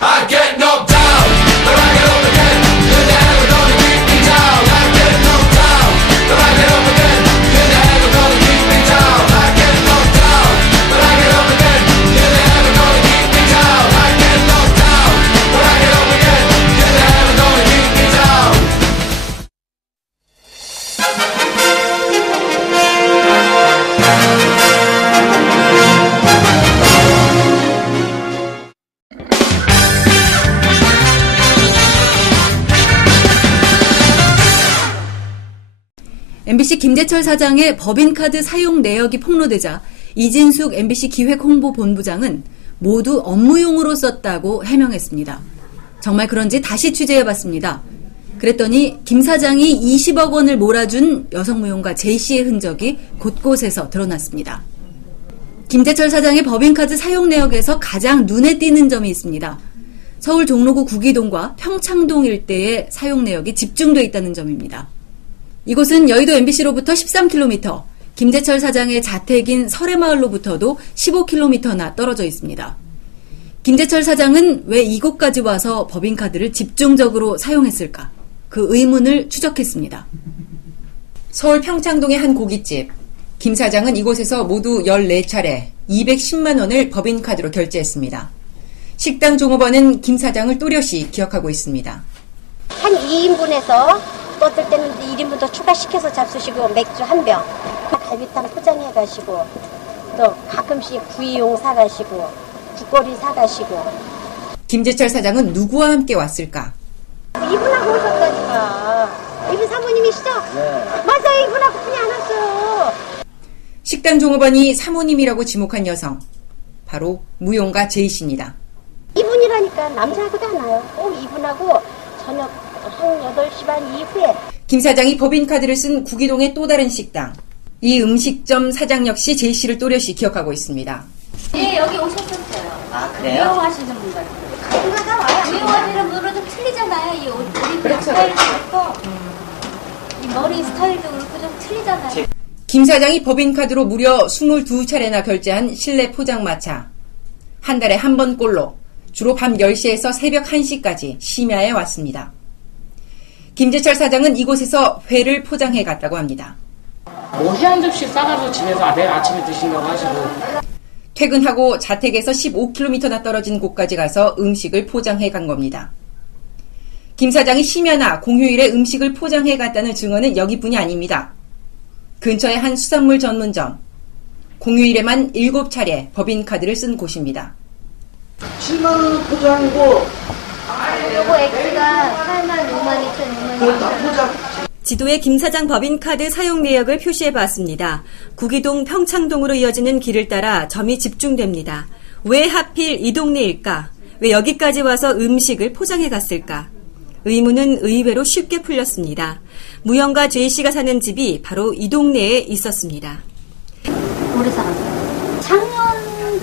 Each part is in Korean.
I get knocked down, but I get up again. You're never gonna keep me down. I get knocked down, but I get up again. You're never gonna keep me down. I get knocked down, but I get up again. You're never gonna keep me down. I get knocked down, but I get up again. You're never gonna keep me down. MBC 김재철 사장의 법인카드 사용 내역이 폭로되자 이진숙 MBC 기획홍보본부장은 모두 업무용으로 썼다고 해명했습니다. 정말 그런지 다시 취재해봤습니다. 그랬더니 김 사장이 20억 원을 몰아준 여성무용가 J씨의 흔적이 곳곳에서 드러났습니다. 김재철 사장의 법인카드 사용 내역에서 가장 눈에 띄는 점이 있습니다. 서울 종로구 구기동과 평창동 일대의 사용 내역이 집중돼 있다는 점입니다. 이곳은 여의도 MBC로부터 13km, 김재철 사장의 자택인 설해마을로부터도 15km나 떨어져 있습니다. 김재철 사장은 왜 이곳까지 와서 법인카드를 집중적으로 사용했을까? 그 의문을 추적했습니다. 서울 평창동의 한 고깃집. 김 사장은 이곳에서 모두 14차례 210만 원을 법인카드로 결제했습니다. 식당 종업원은 김 사장을 또렷이 기억하고 있습니다. 한 2인분에서 또 어떨 때는 1인분 더 추가시켜서 잡수시고 맥주 한 병, 갈비탕 포장해 가시고 또 가끔씩 구이용 사 가시고 국거리 사 가시고. 김재철 사장은 누구와 함께 왔을까? 이분하고 오셨다니까. 이분 사모님이시죠? 네. 맞아요. 이분하고 그냥 안 왔어요. 식당 종업원이 사모님이라고 지목한 여성, 바로 무용가 J씨입니다. 이분이라니까. 남자하고도 안 와요. 꼭 이분하고 저녁 한 8시 반 이후에. 김 사장이 법인카드를 쓴 구기동의 또 다른 식당. 이 음식점 사장 역시 J씨를 또렷이 기억하고 있습니다. 네, 여기 오셨었어요. 아, 그래요? 미용하시는 분 같아요. 가끔가다 와요. 미용하시는 분은 좀 틀리잖아요. 이 옷 그렇죠. 스타일도 그렇고 이 머리 스타일도 그렇고 좀 틀리잖아요. 김 사장이 법인카드로 무려 22차례나 결제한 실내 포장마차. 한 달에 한 번 꼴로 주로 밤 10시에서 새벽 1시까지 심야에 왔습니다. 김재철 사장은 이곳에서 회를 포장해 갔다고 합니다. 뭐 회 한 접시 싸가지고 집에서 내일 아침에 드신다고 하시고. 퇴근하고 자택에서 15km나 떨어진 곳까지 가서 음식을 포장해 간 겁니다. 김 사장이 심야나 공휴일에 음식을 포장해 갔다는 증언은 여기뿐이 아닙니다. 근처의 한 수산물 전문점, 공휴일에만 7차례 법인카드를 쓴 곳입니다. 7만 원 포장이고. 요거 X가 8만 5만 2천 6만 2천. 포장. 지도에 김 사장 법인카드 사용 내역을 표시해봤습니다. 구기동 평창동으로 이어지는 길을 따라 점이 집중됩니다. 왜 하필 이 동네일까? 왜 여기까지 와서 음식을 포장해 갔을까? 의문은 의외로 쉽게 풀렸습니다. 무용가 J씨가 사는 집이 바로 이 동네에 있었습니다. 오래 살았어요. 작년,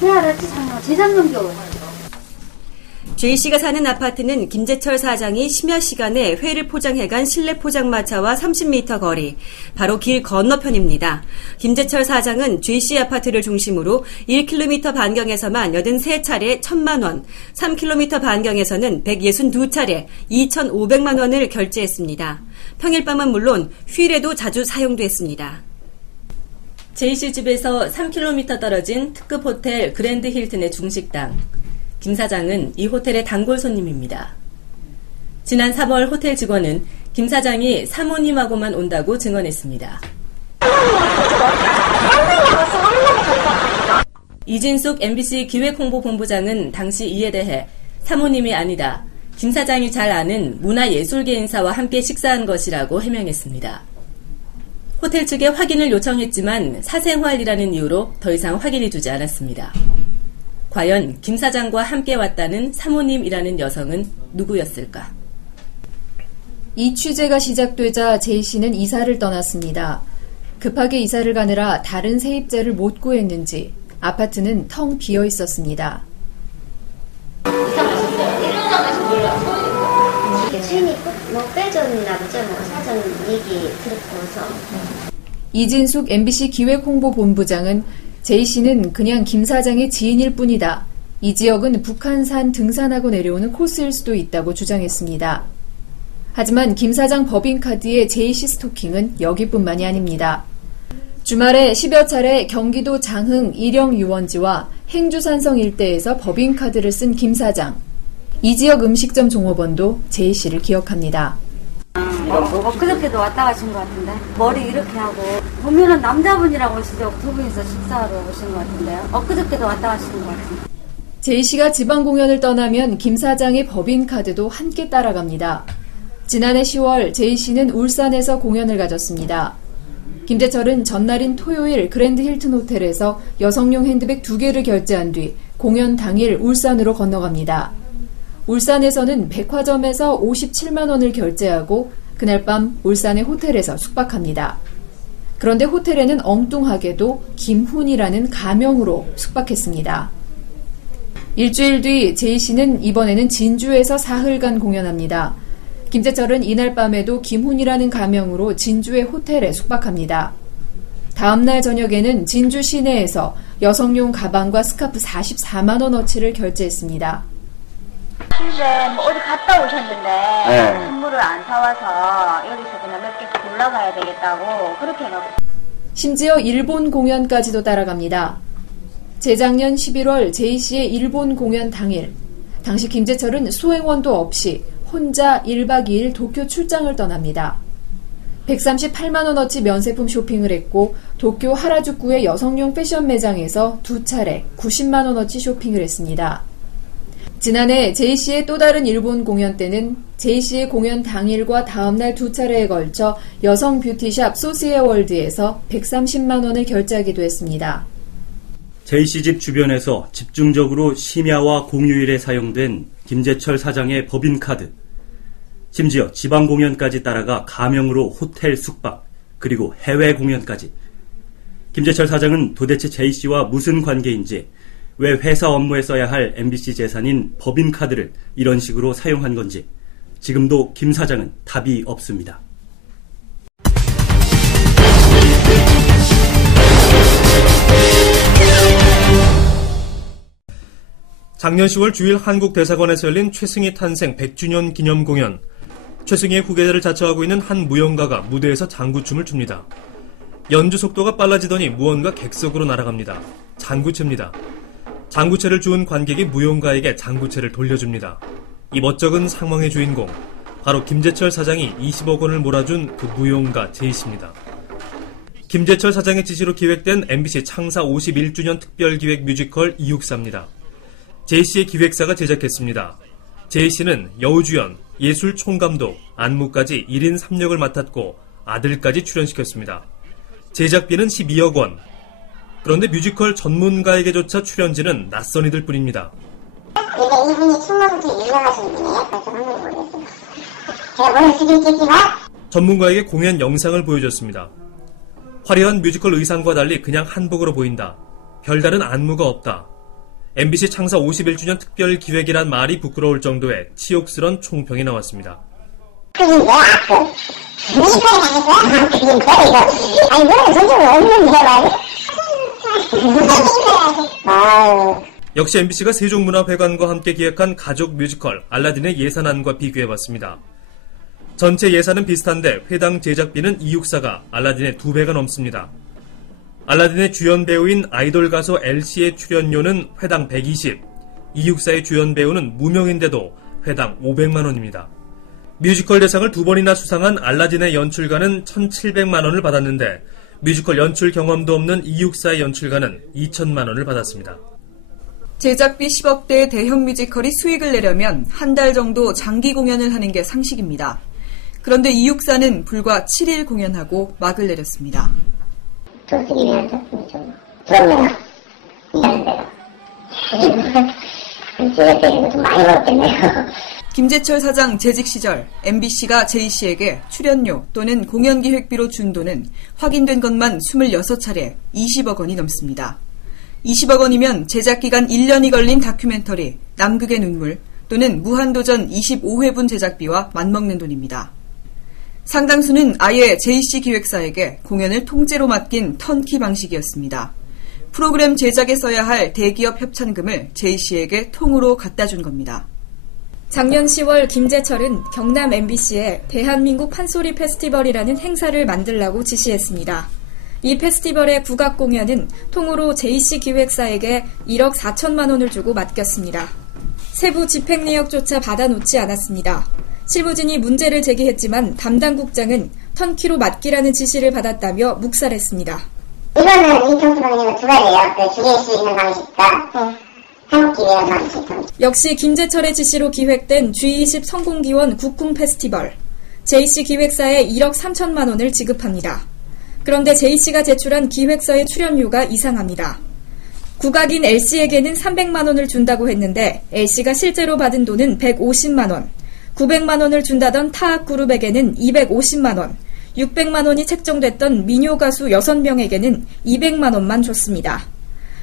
그래 알았지, 작년. 재작년 겨울. J씨가 사는 아파트는 김재철 사장이 심야 시간에 회를 포장해간 실내 포장마차와 30m 거리, 바로 길 건너편입니다. 김재철 사장은 J씨 아파트를 중심으로 1km 반경에서만 83차례 1,000만 원, 3km 반경에서는 162차례 2,500만 원을 결제했습니다. 평일 밤은 물론 휴일에도 자주 사용됐습니다. J씨 집에서 3km 떨어진 특급 호텔 그랜드 힐튼의 중식당. 김 사장은 이 호텔의 단골 손님입니다. 지난 3월 호텔 직원은 김 사장이 사모님하고만 온다고 증언했습니다. 이진숙 MBC 기획홍보본부장은 당시 이에 대해 사모님이 아니다, 김 사장이 잘 아는 문화예술계 인사와 함께 식사한 것이라고 해명했습니다. 호텔 측에 확인을 요청했지만 사생활이라는 이유로 더 이상 확인이 되지 않았습니다. 과연 김 사장과 함께 왔다는 사모님이라는 여성은 누구였을까? 이 취재가 시작되자 J씨는 이사를 떠났습니다. 급하게 이사를 가느라 다른 세입자를 못 구했는지 아파트는 텅 비어 있었습니다. 주인이 뭐 빼줬나 보죠. 뭐 사전 얘기 들었어서. 이진숙 MBC 기획홍보본부장은 J씨는 그냥 김 사장의 지인일 뿐이다. 이 지역은 북한산 등산하고 내려오는 코스일 수도 있다고 주장했습니다. 하지만 김 사장 법인카드의 제이씨 스토킹은 여기뿐만이 아닙니다. 주말에 10여 차례 경기도 장흥 일영 유원지와 행주산성 일대에서 법인카드를 쓴 김 사장. 이 지역 음식점 종업원도 제이씨를 기억합니다. 엊그저께도 왔다 가신 것 같은데 머리 이렇게 하고 보면은 남자분이라고 오시죠. 두 분이서 식사하러 오신 것 같은데요. 엊그저께도 왔다 가신 것 같은데. 제이씨가 지방 공연을 떠나면 김 사장의 법인카드도 함께 따라갑니다. 지난해 10월 제이씨는 울산에서 공연을 가졌습니다. 김재철은 전날인 토요일 그랜드 힐튼 호텔에서 여성용 핸드백 2개를 결제한 뒤 공연 당일 울산으로 건너갑니다. 울산에서는 백화점에서 57만 원을 결제하고 그날 밤 울산의 호텔에서 숙박합니다. 그런데 호텔에는 엉뚱하게도 김훈이라는 가명으로 숙박했습니다. 일주일 뒤 제이씨는 이번에는 진주에서 사흘간 공연합니다. 김재철은 이날 밤에도 김훈이라는 가명으로 진주의 호텔에 숙박합니다. 다음날 저녁에는 진주 시내에서 여성용 가방과 스카프 44만 원어치를 결제했습니다. 실제 뭐 어디 갔다 오셨는데 선물을 안 사와서 여기서 그냥 몇 개 골라가야 되겠다고 그렇게 해갖고. 심지어 일본 공연까지도 따라갑니다. 재작년 11월 제이씨의 일본 공연 당일, 당시 김재철은 수행원도 없이 혼자 1박 2일 도쿄 출장을 떠납니다. 138만 원어치 면세품 쇼핑을 했고 도쿄 하라주쿠의 여성용 패션 매장에서 2차례 90만 원어치 쇼핑을 했습니다. 지난해 제이씨의 또 다른 일본 공연 때는 제이씨의 공연 당일과 다음날 2차례에 걸쳐 여성 뷰티샵 소시에 월드에서 130만 원을 결제하기도 했습니다. 제이씨 집 주변에서 집중적으로 심야와 공휴일에 사용된 김재철 사장의 법인카드. 심지어 지방 공연까지 따라가 가명으로 호텔 숙박, 그리고 해외 공연까지. 김재철 사장은 도대체 제이씨와 무슨 관계인지, 왜 회사 업무에 써야 할 MBC 재산인 법인카드를 이런 식으로 사용한 건지 지금도 김 사장은 답이 없습니다. 작년 10월 주일 한국대사관에서 열린 최승희 탄생 100주년 기념 공연. 최승희의 후계자를 자처하고 있는 한 무용가가 무대에서 장구춤을 춥니다. 연주 속도가 빨라지더니 무언가 객석으로 날아갑니다. 장구채입니다. 장구채를 주운 관객이 무용가에게 장구채를 돌려줍니다. 이 멋쩍은 상황의 주인공, 바로 김재철 사장이 20억 원을 몰아준 그 무용가 제이씨입니다. 김재철 사장의 지시로 기획된 MBC 창사 51주년 특별기획 뮤지컬 이육사입니다. 제이씨의 기획사가 제작했습니다. 제이씨는 여우주연, 예술총감독, 안무까지 1인 3역을 맡았고 아들까지 출연시켰습니다. 제작비는 12억 원. 그런데 뮤지컬 전문가에게조차 출연진은 낯선 이들 뿐입니다. 근데 이분이 춤을 유명하신 분이에요. 그래서 한번 모르겠어요. 제가 모를 수도 있겠지만 전문가에게 공연 영상을 보여줬습니다. 화려한 뮤지컬 의상과 달리 그냥 한복으로 보인다. 별다른 안무가 없다. MBC 창사 51주년 특별 기획이란 말이 부끄러울 정도의 치욕스런 총평이 나왔습니다. 그게 뭐야? 뮤지컬이 아니고요? 그게 뭐야 이거? 아니 뭐야 전적이 없는데 말이야. 역시 MBC가 세종문화회관과 함께 기획한 가족 뮤지컬 알라딘의 예산안과 비교해봤습니다. 전체 예산은 비슷한데 회당 제작비는 이육사가 알라딘의 2배가 넘습니다. 알라딘의 주연 배우인 아이돌 가수 LC의 출연료는 회당 120, 이육사의 주연 배우는 무명인데도 회당 500만 원입니다. 뮤지컬 대상을 2번이나 수상한 알라딘의 연출가는 1,700만 원을 받았는데 뮤지컬 연출 경험도 없는 이육사의 연출가는 2천만 원을 받았습니다. 제작비 10억대의 대형 뮤지컬이 수익을 내려면 한 달 정도 장기 공연을 하는 게 상식입니다. 그런데 이육사는 불과 7일 공연하고 막을 내렸습니다. 조직이면 좋습니다. 그러면 미안한데요. 제작비는 좀 많이 벌었겠네요. 김재철 사장 재직 시절 MBC가 제이씨에게 출연료 또는 공연기획비로 준 돈은 확인된 것만 26차례 20억 원이 넘습니다. 20억 원이면 제작기간 1년이 걸린 다큐멘터리 남극의 눈물 또는 무한도전 25회분 제작비와 맞먹는 돈입니다. 상당수는 아예 제이씨 기획사에게 공연을 통째로 맡긴 턴키 방식이었습니다. 프로그램 제작에 써야 할 대기업 협찬금을 J씨에게 통으로 갖다 준 겁니다. 작년 10월 김재철은 경남 MBC에 대한민국 판소리 페스티벌이라는 행사를 만들라고 지시했습니다. 이 페스티벌의 국악 공연은 통으로 J씨 기획사에게 1억 4천만 원을 주고 맡겼습니다. 세부 집행 내역조차 받아놓지 않았습니다. 실무진이 문제를 제기했지만 담당 국장은 턴키로 맡기라는 지시를 받았다며 묵살했습니다. 이거는 이 통수방에는 두 가지예요. 그 기계일 수 있는 방식과 한국기계의 방식. 역시 김재철의 지시로 기획된 G20 성공기원 국궁 페스티벌. J씨 기획사에 1억 3천만 원을 지급합니다. 그런데 J씨가 제출한 기획서의 출연료가 이상합니다. 국악인 L씨에게는 300만 원을 준다고 했는데 L씨가 실제로 받은 돈은 150만 원, 900만 원을 준다던 타악그룹에게는 250만 원, 600만 원이 책정됐던 민요 가수 6명에게는 200만 원만 줬습니다.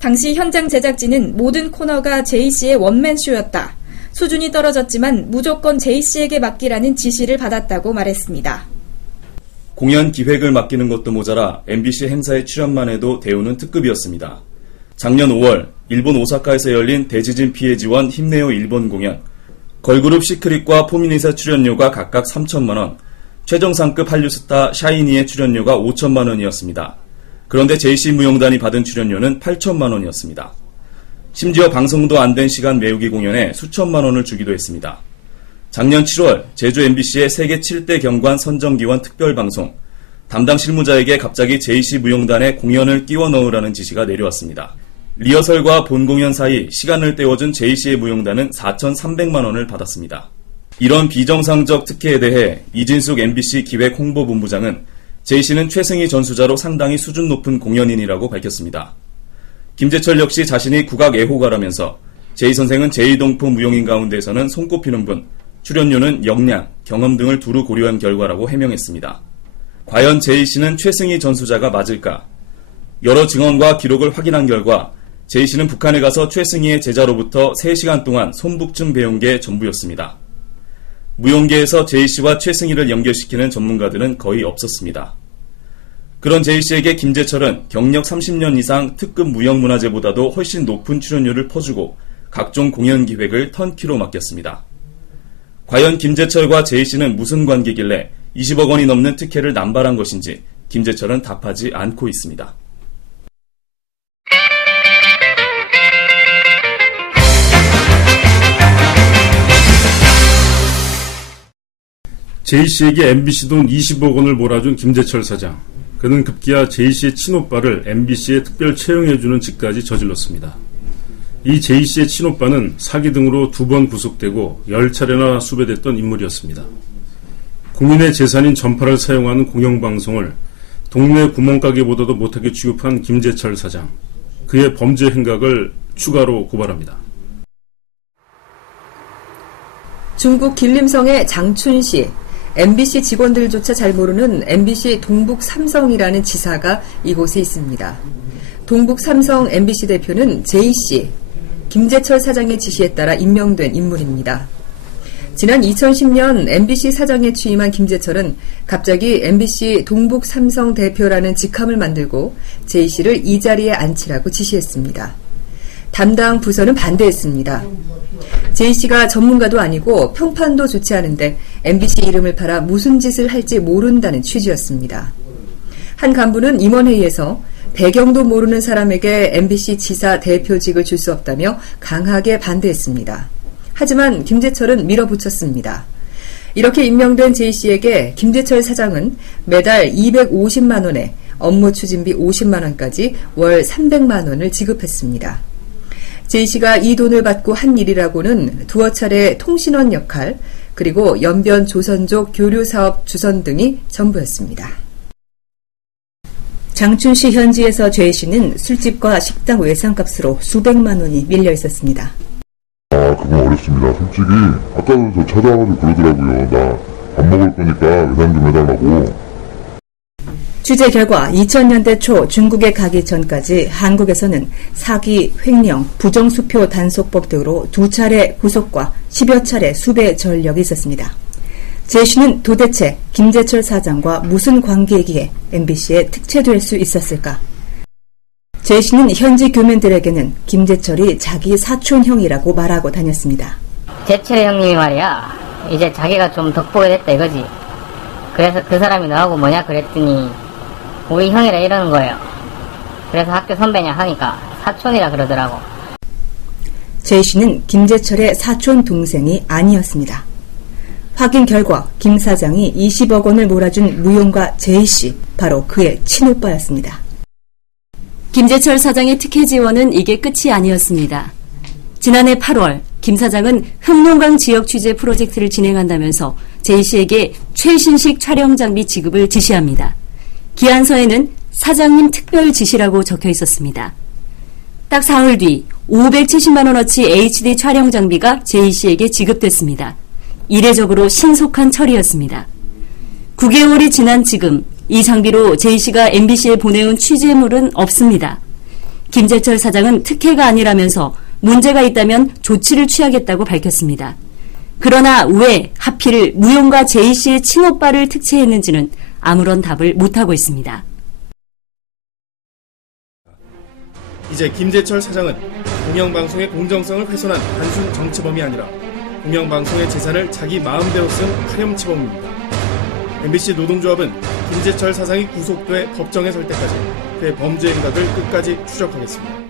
당시 현장 제작진은 모든 코너가 J씨의 원맨쇼였다. 수준이 떨어졌지만 무조건 J씨에게 맡기라는 지시를 받았다고 말했습니다. 공연 기획을 맡기는 것도 모자라 MBC 행사에 출연만 해도 대우는 특급이었습니다. 작년 5월 일본 오사카에서 열린 대지진 피해 지원 힘내요 일본 공연, 걸그룹 시크릿과 포미닛의 출연료가 각각 3천만 원, 최정상급 한류 스타 샤이니의 출연료가 5천만 원이었습니다. 그런데 J씨 무용단이 받은 출연료는 8천만 원이었습니다. 심지어 방송도 안 된 시간 메우기 공연에 수천만 원을 주기도 했습니다. 작년 7월 제주 MBC의 세계 7대 경관 선정기원 특별방송, 담당 실무자에게 갑자기 J씨 무용단에 공연을 끼워 넣으라는 지시가 내려왔습니다. 리허설과 본 공연 사이 시간을 때워준 J씨의 무용단은 4,300만 원을 받았습니다. 이런 비정상적 특혜에 대해 이진숙 MBC 기획홍보본부장은 J씨는 최승희 전수자로 상당히 수준 높은 공연인이라고 밝혔습니다. 김재철 역시 자신이 국악 애호가라면서 J 선생은 제2동포 무용인 가운데서는 손꼽히는 분, 출연료는 역량, 경험 등을 두루 고려한 결과라고 해명했습니다. 과연 J씨는 최승희 전수자가 맞을까? 여러 증언과 기록을 확인한 결과 J씨는 북한에 가서 최승희의 제자로부터 3시간 동안 손북춤 배운 게 전부였습니다. 무용계에서 J씨와 최승희를 연결시키는 전문가들은 거의 없었습니다. 그런 J씨에게 김재철은 경력 30년 이상 특급 무형문화재보다도 훨씬 높은 출연료를 퍼주고 각종 공연 기획을 턴키로 맡겼습니다. 과연 김재철과 J씨는 무슨 관계길래 20억 원이 넘는 특혜를 남발한 것인지 김재철은 답하지 않고 있습니다. J씨에게 MBC 돈 20억 원을 몰아준 김재철 사장. 그는 급기야 J씨의 친오빠를 MBC에 특별 채용해주는 짓까지 저질렀습니다. 이 J씨의 친오빠는 사기 등으로 2번 구속되고 10차례나 수배됐던 인물이었습니다. 국민의 재산인 전파를 사용하는 공영방송을 동네 구멍가게보다도 못하게 취급한 김재철 사장. 그의 범죄 행각을 추가로 고발합니다. 중국 길림성의 장춘시, MBC 직원들조차 잘 모르는 MBC 동북 삼성이라는 지사가 이곳에 있습니다. 동북 삼성 MBC 대표는 J씨, 김재철 사장의 지시에 따라 임명된 인물입니다. 지난 2010년 MBC 사장에 취임한 김재철은 갑자기 MBC 동북 삼성 대표라는 직함을 만들고 J씨를 이 자리에 앉히라고 지시했습니다. 담당 부서는 반대했습니다. J씨가 전문가도 아니고 평판도 좋지 않은데 MBC 이름을 팔아 무슨 짓을 할지 모른다는 취지였습니다. 한 간부는 임원회의에서 배경도 모르는 사람에게 MBC 지사 대표직을 줄 수 없다며 강하게 반대했습니다. 하지만 김재철은 밀어붙였습니다. 이렇게 임명된 J씨에게 김재철 사장은 매달 250만 원에 업무 추진비 50만 원까지 월 300만 원을 지급했습니다. J씨가 이 돈을 받고 한 일이라고는 두어 차례 통신원 역할, 그리고 연변 조선족 교류사업 주선 등이 전부였습니다. 장춘시 현지에서 J씨는 술집과 식당 외상값으로 수백만 원이 밀려 있었습니다. 그건 어렵습니다. 솔직히 아까도 저 찾아와서 그러더라고요. 나 밥 먹을 거니까 외상 좀 해달라고. 취재 결과 2000년대 초 중국에 가기 전까지 한국에서는 사기, 횡령, 부정수표 단속법 등으로 2차례 구속과 10여 차례 수배 전력이 있었습니다. J씨는 도대체 김재철 사장과 무슨 관계이기에 MBC에 특채될 수 있었을까? 제이 씨는 현지 교민들에게는 김재철이 자기 사촌형이라고 말하고 다녔습니다. 재철이 형님이 말이야, 이제 자기가 좀 덕보게 됐다 이거지. 그래서 그 사람이 너하고 뭐냐 그랬더니 우리 형이라 이러는 거예요. 그래서 학교 선배냐 하니까 사촌이라 그러더라고. 제이 씨는 김재철의 사촌 동생이 아니었습니다. 확인 결과 김 사장이 20억 원을 몰아준 무용가 제이 씨, 바로 그의 친오빠였습니다. 김재철 사장의 특혜 지원은 이게 끝이 아니었습니다. 지난해 8월 김 사장은 흑룡강 지역 취재 프로젝트를 진행한다면서 제이 씨에게 최신식 촬영 장비 지급을 지시합니다. 기한서에는 사장님 특별 지시라고 적혀 있었습니다. 딱 사흘 뒤 570만 원어치 HD 촬영 장비가 제이 씨에게 지급됐습니다. 이례적으로 신속한 처리였습니다. 9개월이 지난 지금 이 장비로 제이 씨가 MBC에 보내온 취재물은 없습니다. 김재철 사장은 특혜가 아니라면서 문제가 있다면 조치를 취하겠다고 밝혔습니다. 그러나 왜 하필 무용가 제이 씨의 친오빠를 특채했는지는 아무런 답을 못하고 있습니다. 이제 김재철 사장은 공영방송의 공정성을 훼손한 단순 정치범이 아니라 공영방송의 재산을 자기 마음대로 쓴 파렴치범입니다. MBC 노동조합은 김재철 사장이 구속돼 법정에 설 때까지 그의 범죄 행각을 끝까지 추적하겠습니다.